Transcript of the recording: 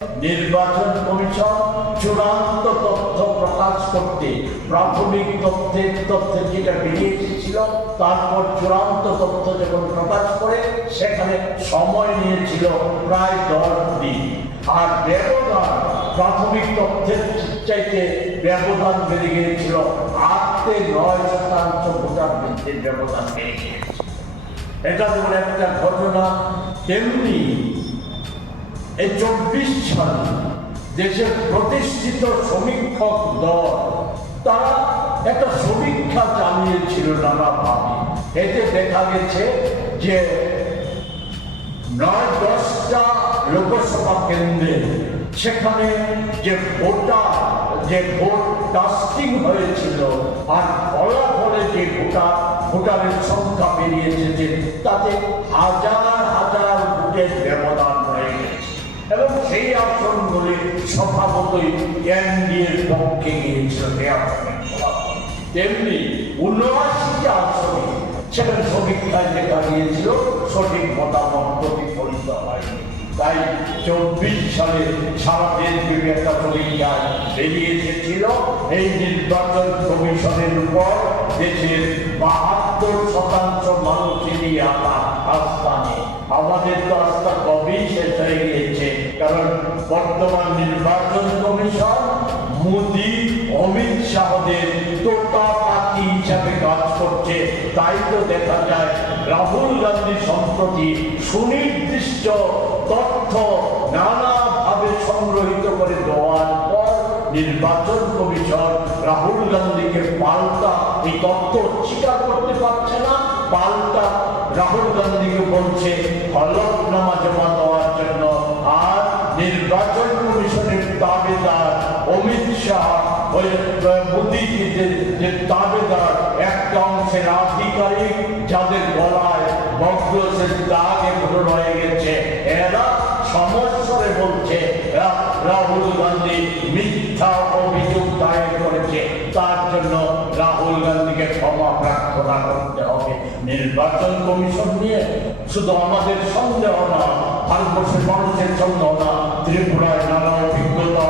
নির্বাচন কমিশন চূড়ান্ত তথ্য প্রকাশ করতে প্রাথমিক তথ্যের যেটা বেরিয়ে এসেছিল, তারপর চূড়ান্ত তথ্য যখন প্রকাশ করে সেখানে সময় নিয়েছিল প্রায় 10 দিন। আর ব্যবধান প্রাথমিক তথ্যের চাইতে ব্যবধান বেড়ে গিয়েছিল 8-9% ভোটার বৃদ্ধির ব্যবধান বেড়ে গিয়েছে। এটা যেমন একটা ঘটনা, তেমনি এই 24 সালে দেশের প্রতিষ্ঠিত সমীক্ষক দল তারা একটা সমীক্ষা চালিয়েছিল নানাভাবে। এতে দেখা গেছে যে 9-10টা লোকসভা কেন্দ্রে সেখানে যে ভোট কাস্টিং হয়েছিল আর ফলাফলে যে ভোটারের সংখ্যা বেরিয়েছে তাতে হাজার হাজার ভোটের ব্যবধান হয়ে গেছে এবং সেই আসনগুলি স্বভাবতই এনডিএর পক্ষে গিয়েছিল। তেমনি 79টা আসনে সেখানে সমীক্ষায় দেখা গিয়েছিল সঠিক মতামত প্রতিফলিত হয়নি। তাই 24 সালে সারা দেশব্যাপী একটা সমীক্ষায় বেরিয়ে এসেছিল এই নির্বাচন কমিশনের উপর দেশের 72% মানুষেরই আস্থা নেই। আমাদের তো আস্থা কবেই শেষ হয়ে গিয়েছে, কারণ বর্তমান নির্বাচন কমিশন মোদি অমিত শাহদের তোতা পাখি হিসাবে কাজ করছে। তাই তো দেখা যায় রাহুল গান্ধী সম্প্রতি সুনির্দিষ্ট তথ্য নানাভাবে সংগ্রহীত করে দেওয়ার পর নির্বাচন কমিশন রাহুল গান্ধীকে পাল্টা এই তথ্য স্বীকার করতে পারছে না, পাল্টা রাহুল গান্ধীকে বলছে হলফনামা জমা দেওয়ার জন্য। আর নির্বাচন কমিশনের দাবিদার অমিত শাহ মোদীকে যে দাবিদার একটা অংশের আধিকারিক যাদের গলায় বগ্রসের দাগ এগুলো রয়ে গেছে, এরা সমস্যারে বলছে রাহুল গান্ধী মিথ্যা অভিযোগ দায়ের করেছে, তার জন্য রাহুল গান্ধীকে ক্ষমা প্রার্থনা করতে হবে। নির্বাচন কমিশন নিয়ে শুধু আমাদের সন্দেহ না, ভারতবর্ষের মানুষের সন্দেহ না, ত্রিপুরায় নানা অভিজ্ঞতা